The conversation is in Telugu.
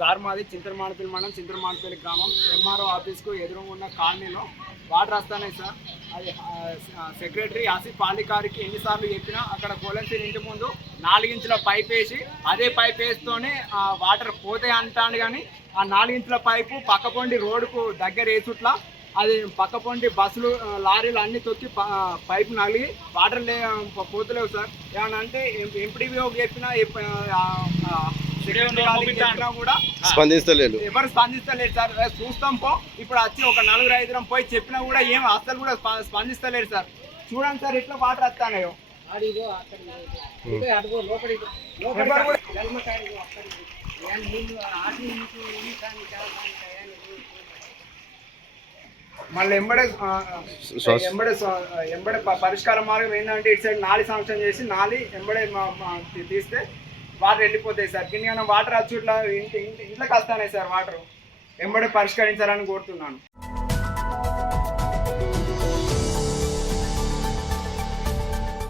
సార్ మాది చింతలమానపల్లి మండలం చింతలమానపల్లి గ్రామం ఎంఆర్ఓ ఆఫీస్కు ఎదురుగా ఉన్న కాలనీలో వాటర్ వస్తున్నాయి సార్. అది సెక్రటరీ ఆసిఫ్ పాలికారికి ఎన్నిసార్లు చెప్పినా అక్కడ కొలంసీర్ ఇంటి ముందు 4 ఇంచుల పైప్ వేసి అదే పైప్ వేస్తూనే వాటర్ పోతే అంటాను. కానీ ఆ 4 ఇంచుల పైపు పక్కపొండి రోడ్డుకు దగ్గర వేసుట్లా అది పక్కపొండి బస్సులు లారీలు అన్ని తొక్కి పైపు నలిగి వాటర్ పోతలేవు సార్. ఏమన్నా అంటే ఎంపీడీఓ చెప్పినా కూడా స్పందిస్తలేదు, ఎవరు స్పందిస్తలేరు సార్. చూస్తాం పో ఇప్పుడు వచ్చి ఒక 4-5 పోయి చెప్పినా కూడా ఏం అసలు కూడా స్పందిస్తలేరు సార్. చూడండి సార్ ఎట్లా వాటర్ వస్తానయో. మళ్ళీ ఎంబడే పరిష్కార మార్గం ఏంటంటే ఇటు సైడ్ నాలి శాంక్షన్ చేసి నాలి ఎంబడే తీస్తే వాటర్ వెళ్ళిపోతాయి సార్. కింద వాటర్ వచ్చి ఇట్లా ఇంట్లోకి వస్తాయి సార్. వాటర్ ఎంబడే పరిష్కరించాలని కోరుతున్నాను.